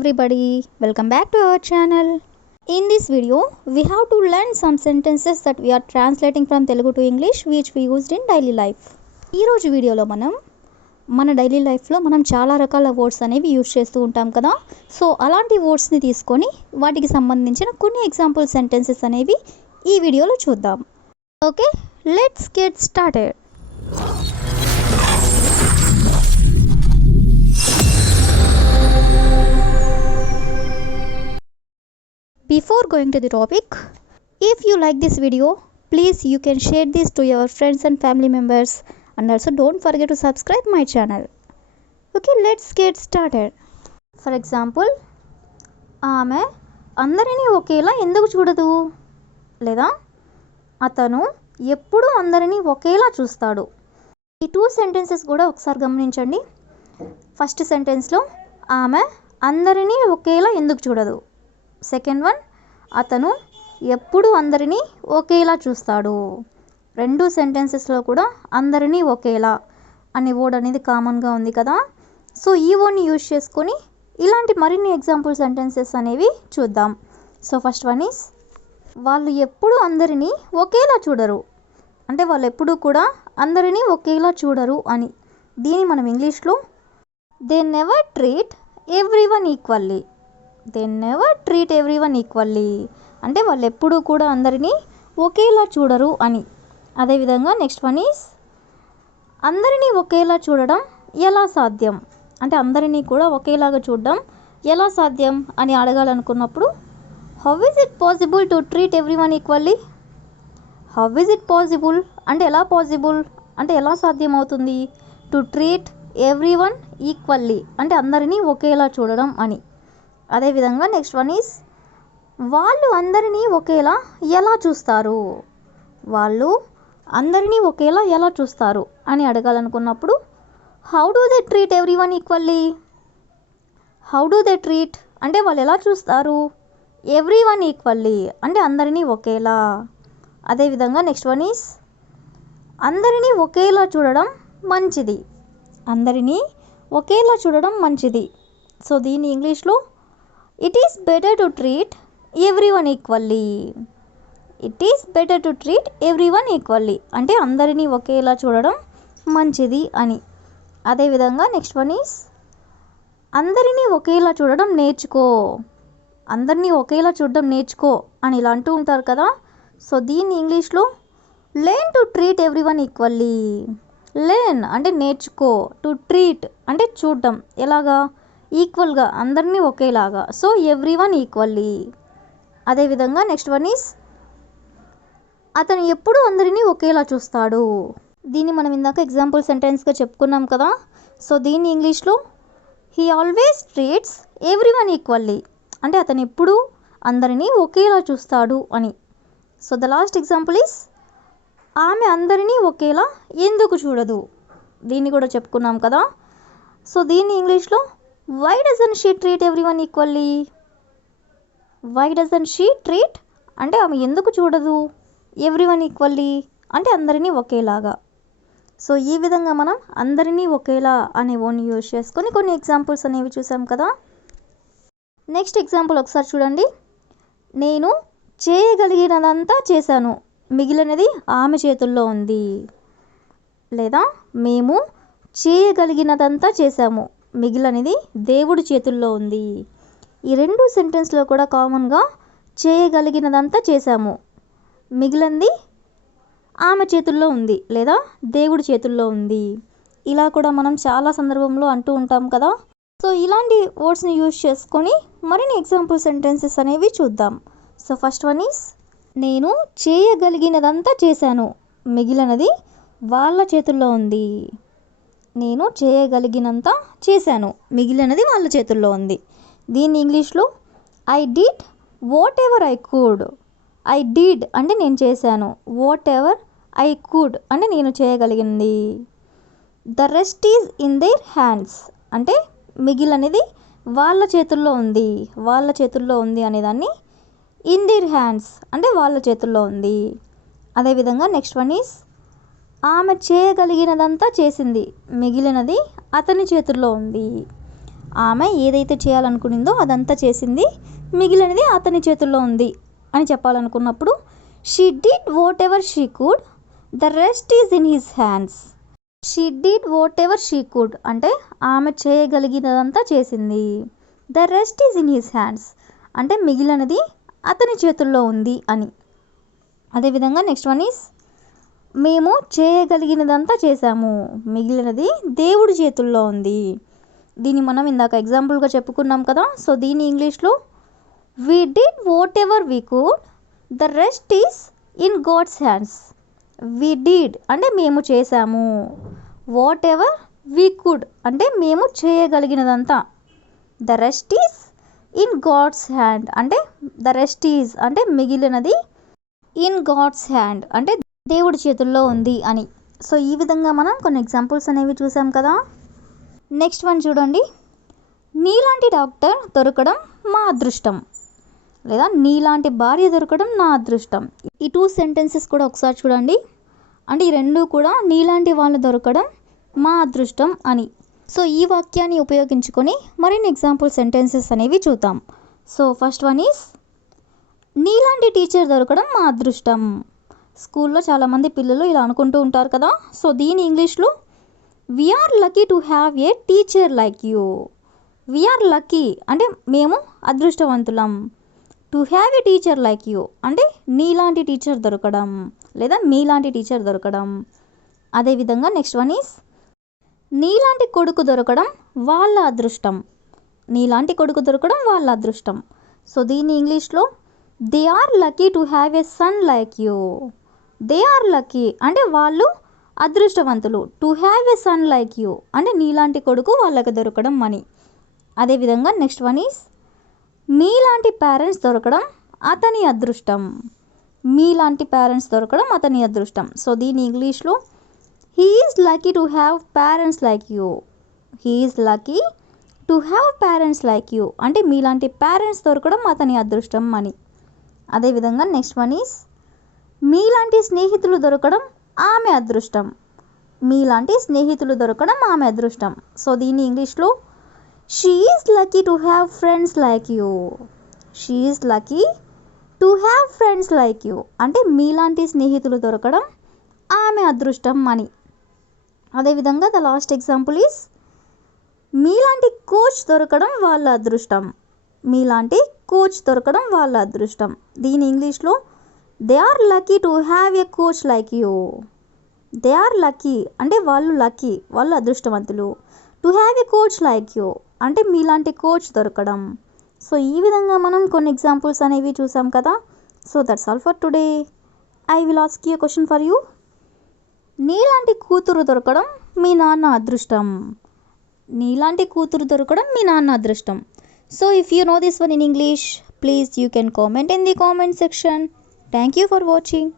everybody, welcome back to our channel. In this video, we have to learn some sentences that we are translating from Telugu to English which we used in daily life. ఈ రోజు వీడియోలో మన daily లైఫ్లో మనం చాలా రకాల words అనేవి use చేస్తూ ఉంటాం కదా. సో అలాంటి వర్డ్స్ని తీసుకొని వాటికి సంబంధించిన కొన్ని ఎగ్జాంపుల్ సెంటెన్సెస్ అనేవి ఈ వీడియోలో చూద్దాం. Okay, let's get started. Before going to the topic, if you like this video, please you can share this to your friends and family members, and also don't forget to subscribe my channel. Okay, let's get started. For example, ఆమె అందరినీ ఒకేలా ఎందుకు చూడదు, లేదా అతను ఎప్పుడు అందరినీ ఒకేలా చూస్తాడు. ఈ టూ సెంటెన్సెస్ కూడా ఒకసారి గమనించండి. ఫస్ట్ సెంటెన్స్లో ఆమె అందరినీ ఒకేలా ఎందుకు చూడదు, సెకండ్ వన్ అతను ఎప్పుడు అందరినీ ఒకేలా చూస్తాడు. రెండు సెంటెన్సెస్లో కూడా అందరినీ ఒకేలా అనే వర్డ్ అనేది కామన్గా ఉంది కదా. సో ఈ వర్డ్ని యూజ్ చేసుకొని ఇలాంటి మరిన్ని ఎగ్జాంపుల్ సెంటెన్సెస్ అనేవి చూద్దాం. సో ఫస్ట్ వన్ ఈస్, వాళ్ళు ఎప్పుడు అందరినీ ఒకేలా చూడరు, అంటే వాళ్ళు ఎప్పుడూ కూడా అందరినీ ఒకేలా చూడరు అని. దీన్ని మనం ఇంగ్లీష్లో they never treat everyone equally, they never treat everyone equally అంటే వాళ్ళు ఎప్పుడూ కూడా అందరినీ ఒకేలా చూడరు అని. అదేవిధంగా నెక్స్ట్ వన్ ఈస్, అందరినీ ఒకేలా చూడడం ఎలా సాధ్యం, అంటే అందరినీ కూడా ఒకేలాగా చూడడం ఎలా సాధ్యం అని అడగాలనుకున్నప్పుడు how is it possible to treat everyone equally, how is it possible అంటే ఎలా పాసిబుల్ అంటే ఎలా సాధ్యం అవుతుంది, టు ట్రీట్ ఎవ్రీవన్ ఈక్వల్లీ అంటే అందరినీ ఒకేలా చూడడం అని. అదేవిధంగా నెక్స్ట్ వన్ ఈస్, వాళ్ళు అందరినీ ఒకేలా ఎలా చూస్తారు, వాళ్ళు అందరినీ ఒకేలా ఎలా చూస్తారు అని అడగాలనుకున్నప్పుడు how do they treat everyone equally, how do they treat అంటే వాళ్ళు ఎలా చూస్తారు, ఎవ్రీవన్ ఈక్వల్లీ అంటే అందరినీ ఒకేలా. అదేవిధంగా నెక్స్ట్ వన్ ఈస్, అందరినీ ఒకేలా చూడడం మంచిది, అందరినీ ఒకేలా చూడడం మంచిది. సో దీన్ని ఇంగ్లీష్లో it is better to treat everyone equally, it is better to treat everyone equally అంటే అందరినీ ఒకేలా చూడడం మంచిది అని. అదేవిధంగా నెక్స్ట్ వన్ ఈస్, అందరినీ ఒకేలా చూడడం నేర్చుకో, అందరినీ ఒకేలా చూడడం నేర్చుకో అని ఇలా అంటూ ఉంటారు కదా. సో దీన్ని ఇంగ్లీష్లో learn to treat everyone equally, learn అంటే నేర్చుకో, టు ట్రీట్ అంటే చూడడం ఎలాగా, ఈక్వల్గా అందరినీ ఒకేలాగా, సో ఎవ్రీవన్ ఈక్వల్లీ. అదేవిధంగా నెక్స్ట్ వన్ ఈస్, అతను ఎప్పుడు అందరినీ ఒకేలా చూస్తాడు, దీన్ని మనం ఇందాక ఎగ్జాంపుల్ సెంటెన్స్గా చెప్పుకున్నాం కదా. సో దీన్ని ఇంగ్లీష్లో he always treats everyone equally అంటే అతను ఎప్పుడు అందరినీ ఒకేలా చూస్తాడు అని. So the last example is, ఆమె అందరినీ ఒకేలా ఎందుకు చూడదు, దీన్ని కూడా చెప్పుకున్నాం కదా. సో దీన్ని ఇంగ్లీష్లో why doesn't she treat everyone equally, why doesn't she treat అంటే ఆమె ఎందుకు చూడదు, ఎవ్రీవన్ ఈక్వల్లీ అంటే అందరినీ ఒకేలాగా. సో ఈ విధంగా మనం అందరినీ ఒకేలా అనే వర్డ్ని యూజ్ చేసుకొని కొన్ని ఎగ్జాంపుల్స్ అనేవి చూసాం కదా. నెక్స్ట్ ఎగ్జాంపుల్ ఒకసారి చూడండి. నేను చేయగలిగినదంతా చేశాను, మిగిలినది ఆమె చేతుల్లో ఉంది, లేదా మేము చేయగలిగినదంతా చేశాము, మిగిలినది దేవుడి చేతుల్లో ఉంది. ఈ రెండు సెంటెన్స్లో కూడా కామన్గా చేయగలిగినదంతా చేశాము, మిగిలినది ఆమె చేతుల్లో ఉంది లేదా దేవుడి చేతుల్లో ఉంది, ఇలా కూడా మనం చాలా సందర్భంలో అంటూ ఉంటాం కదా. సో ఇలాంటి వర్డ్స్ని యూజ్ చేసుకొని మరిన్ని ఎగ్జాంపుల్ సెంటెన్సెస్ అనేవి చూద్దాం. సో ఫస్ట్ వన్ ఈస్, నేను చేయగలిగినదంతా చేశాను, మిగిలినది వాళ్ళ చేతుల్లో ఉంది, నేను చేయగలిగినంత చేశాను, మిగిలినది వాళ్ళ చేతుల్లో ఉంది. దీన్ని ఇంగ్లీష్లో I did what ever I could, I did అంటే నేను చేశాను, వాట్ ఎవర్ ఐ కుడ్ అంటే నేను చేయగలిగింది. The rest is in their hands అంటే మిగిలినది వాళ్ళ చేతుల్లో ఉంది, వాళ్ళ చేతుల్లో ఉంది అనేదాన్ని ఇన్ దేర్ హ్యాండ్స్ అంటే వాళ్ళ చేతుల్లో ఉంది. అదేవిధంగా నెక్స్ట్ వన్ ఈస్, ఆమె చేయగలిగినదంతా చేసింది, మిగిలినది అతని చేతుల్లో ఉంది. ఆమె ఏదైతే చేయాలనుకునిందో అదంతా చేసింది, మిగిలినది అతని చేతుల్లో ఉంది అని చెప్పాలనుకున్నప్పుడు she did whatever she could, the rest is in his hands. She did whatever she could అంటే ఆమె చేయగలిగినదంతా చేసింది. The rest is in his hands అంటే మిగిలినది అతని చేతుల్లో ఉంది అని. అదేవిధంగా నెక్స్ట్ వన్ ఈస్ మేము చేయగలిగినదంతా చేశాము, మిగిలినది దేవుడి చేతుల్లో ఉంది. దీన్ని మనం ఇందాక ఎగ్జాంపుల్గా చెప్పుకున్నాం కదా. సో దీని ఇంగ్లీష్లో we did whatever we could, the rest is in God's hands. We did అంటే మేము చేశాము, వాట్ ఎవర్ వీ కుడ్ అంటే మేము చేయగలిగినదంతా, the rest is in God's hand అంటే ద రెస్ట్ ఈజ్ అంటే మిగిలినది, ఇన్ గాడ్స్ హ్యాండ్ అంటే దేవుడి చేతుల్లో ఉంది అని. సో ఈ విధంగా మనం కొన్ని ఎగ్జాంపుల్స్ అనేవి చూసాం కదా. నెక్స్ట్ వన్ చూడండి, నీలాంటి డాక్టర్ దొరకడం మా అదృష్టం, లేదా నీలాంటి భార్య దొరకడం నా అదృష్టం. ఈ 2 సెంటెన్సెస్ కూడా ఒకసారి చూడండి. అంటే ఈ రెండు కూడా నీలాంటి వాళ్ళు దొరకడం మా అదృష్టం అని. సో ఈ వాక్యాన్ని ఉపయోగించుకొని మరిన్ని ఎగ్జాంపుల్ సెంటెన్సెస్ అనేవి చూద్దాం. సో ఫస్ట్ వన్ ఈస్ నీలాంటి టీచర్ దొరకడం మా అదృష్టం. స్కూల్లో చాలామంది పిల్లలు ఇలా అనుకుంటూ ఉంటారు కదా. సో దీని ఇంగ్లీష్లో we are lucky to have a teacher like you. We are lucky అంటే మేము అదృష్టవంతులం, to have a teacher like you అంటే నీలాంటి టీచర్ దొరకడం లేదా మీలాంటి టీచర్ దొరకడం. అదేవిధంగా నెక్స్ట్ వన్ ఈస్ నీలాంటి కొడుకు దొరకడం వాళ్ళ అదృష్టం. నీలాంటి కొడుకు దొరకడం వాళ్ళ అదృష్టం. సో దీని ఇంగ్లీష్లో they are lucky to have a son like you. They are lucky అంటే వాళ్ళు అదృష్టవంతులు, to have a son like you అంటే నీలాంటి కొడుకు వాళ్ళకి దొరకడం అని. అదేవిధంగా నెక్స్ట్ వన్ ఈస్ మీలాంటి పేరెంట్స్ దొరకడం అతని అదృష్టం. మీలాంటి పేరెంట్స్ దొరకడం అతని అదృష్టం. సో దీని ఇంగ్లీష్లో he is lucky to have parents like you. He is lucky to have parents like you అంటే మీలాంటి పేరెంట్స్ దొరకడం అతని అదృష్టం అని. అదేవిధంగా నెక్స్ట్ వన్ ఈస్ మీలాంటి స్నేహితులు దొరకడం ఆమె అదృష్టం. మీలాంటి స్నేహితులు దొరకడం ఆమె అదృష్టం. సో దీని ఇంగ్లీష్లో she is lucky to have friends like you. She is lucky to have friends like you అంటే మీలాంటి స్నేహితులు దొరకడం ఆమె అదృష్టం అని. అదేవిధంగా ద లాస్ట్ ఎగ్జాంపుల్ ఈస్ మీలాంటి కోచ్ దొరకడం వాళ్ళ అదృష్టం. మీలాంటి కోచ్ దొరకడం వాళ్ళ అదృష్టం. దీని ఇంగ్లీష్లో they are lucky to have a coach like you. They are lucky అంటే వాళ్ళు లక్కీ, వాళ్ళు అదృష్టవంతులు, to have a coach like you అంటే మీలాంటి కోచ్ దొరకడం. సో ఈ విధంగా మనం కొన్ని ఎగ్జాంపుల్స్ అనేవి చూసాం కదా. So that's all for today. I will ask you question for you. నీలాంటి కూతురు దొరకడం మీ నాన్న అదృష్టం. నీలాంటి కూతురు దొరకడం మీ నాన్న అదృష్టం. So if you know this one in English, please you can comment in the comment section. Thank you for watching.